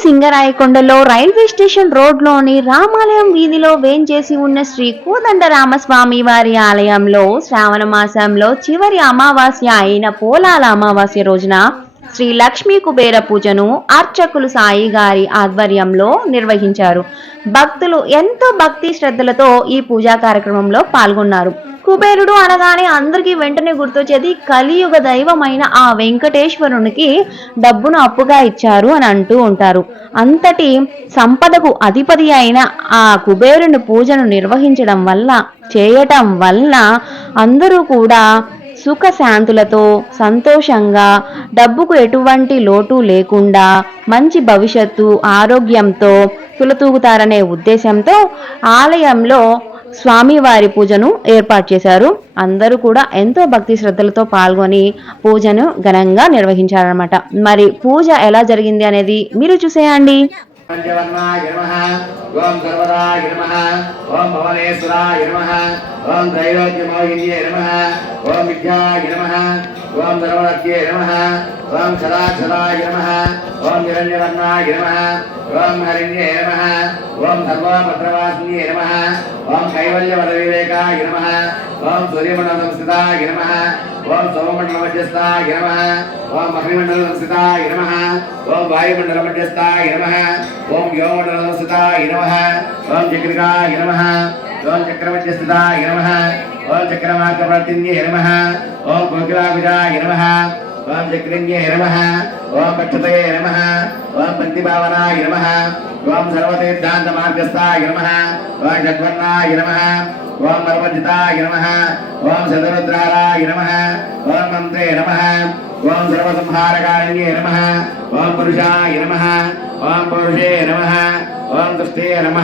సింగరాయకొండలో railway station రోడ్లోని రామాలయం వీధిలో వేంచేసి ఉన్న శ్రీ కోదండరామస్వామి వారి ఆలయంలో శ్రావణ మాసంలో చివరి అమావాస్య అయిన పోలాల అమావాస్య రోజున శ్రీ లక్ష్మీ కుబేర పూజను అర్చకులు సాయి గారి ఆధ్వర్యంలో నిర్వహించారు. భక్తులు ఎంతో భక్తి శ్రద్ధలతో ఈ పూజా కార్యక్రమంలో పాల్గొన్నారు. కుబేరుడు అనగానే అందరికీ వెంటనే గుర్తొచ్చేది కలియుగ దైవమైన ఆ వెంకటేశ్వరునికి డబ్బును అప్పుగా ఇచ్చారు అని అంటూ ఉంటారు. అంతటి సంపదకు అధిపతి అయిన ఆ కుబేరుని పూజను నిర్వహించడం వల్ల చేయటం వల్ల అందరూ కూడా సుఖశాంతులతో సంతోషంగా డబ్బుకు ఎటువంటి లోటు లేకుండా మంచి భవిష్యత్తు ఆరోగ్యంతో తులతూగుతారనే ఉద్దేశంతో ఆలయంలో స్వామివారి పూజను ఏర్పాటు చేశారు. అందరూ కూడా ఎంతో భక్తి శ్రద్ధలతో పాల్గొని పూజను ఘనంగా నిర్వహించారనమాట మరి పూజ ఎలా జరిగింది అనేది మీరు చూసేయండి. పంచవర్ణాయ నమ. ఓం సర్వదాయ నమ. ఓం భవనేశ్వరాయ నమ. ఓం త్రైలోక్యమోహిన్యే నమ. ఓం విద్యాయ నమ. ఓం ధర్మరత్యే నమ. ఓం సదాక్షరాయ నమ ఓం నిరంజవర్ణాయ నమ ఓం హరిణ్యే నమ ఓం సర్వభద్రవాసిన్యే నమ ఓం కైవల్యవరవివేకాయ నమ ఓం సూర్యమండల సంస్థితాయ నమ ఓం సోమమండల మధ్యస్థాయ నమ ఓం అగ్నిమండల సంస్థితాయ నమ ఓం వాయుమండల మధ్యస్థాయ నమ ఓం వ్యోమమండల సంస్థితాయ నమ ఓం చక్రికాయ నమ ఓం చక్రమధ్యస్థితాయ నమ ఓం చక్రమార్గ ప్రతిన్యే నమ ఓం కోకిలాభిజాయ నమ ఓం చక్రిణ్యే నమ ఓం పక్షతయే నమ ఓం పంతిభావనాయ నమ ఓం సర్వతీర్థాంత మార్గస్థాయ నమ ఓం షడ్వర్ణాయ నమ ఓం మర్మజితాయ నమ ఓం శతరుద్రారాయ నమ ఓం మంత్రే నమ ఓం సర్వసంహారకారణ్యే నమ ఓం పురుషాయ నమ ఓం పౌరుషే నమ ఓం దృష్టే నమ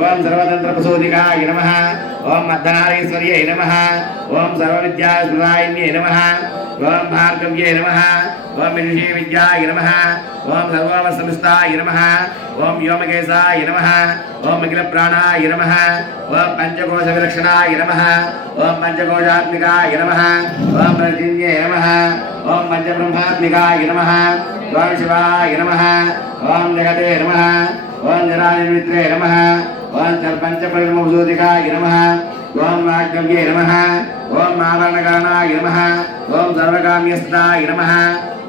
ఓం సర్వతంత్రప్రసూదికాయ నమ ఓం మద్దనారీశ్వర్యై నమ ఓం సర్వవిద్యాసురాయణ్యే నమ ఓం భార్గవ్యే నమః ఓం విదుషీ విద్యాయ నమః ఓం సర్వమసంస్థాయ నమః ఓం వ్యోమకేశాయ నమః ఓం అఖిల ప్రాణాయ నమః ఓం పంచకోశ విలక్షణాయ నమః ఓం పంచకోశాత్మికాయ నమః ఓం ప్రతిన్యే నమః ఓం పంచబ్రహ్మాత్మికాయ నమః ఓం శివాయ నమః ఓం జగతే నమః ఓం జనానిమిత్రే నమః ఓం పంచపరిమూదికాయ నమః ఓం వాగ్యవ్యే నమః ఓం నారాయణగానాయ నమః ఓం సర్వకామ్యస్థాయ నమ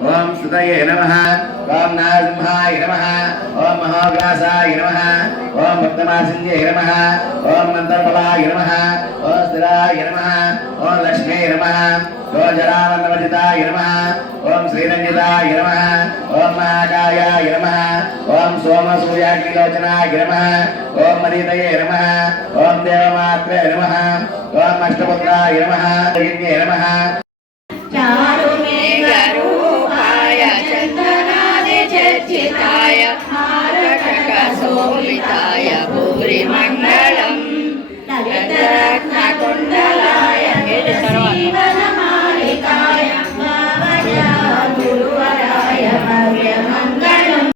ఓం సుతయే నమ ఓం నారసింహాయ నమ ఓం మహావ్యాసాయ నమ ఓం భక్తమాసింజే నమ ఓం మంత్రఫలాయ నమ ఓం స్థిరాయ నమ ఓం లక్ష్మీ నమ ఓం జరానందవజితాయ నమ ఓం శ్రీరంజితాయ నమ ఓం మహాకాయాయ నమ ఓం సోమసూయాగ్నిలోచనాయ నమ ఓం మరీతయే నమ ఓం దేవమాత్రే నమ ఓం అష్టపుత్రాయ నమ నమ चारु मे चन्दनादिचर्चिताय मारकसोलिता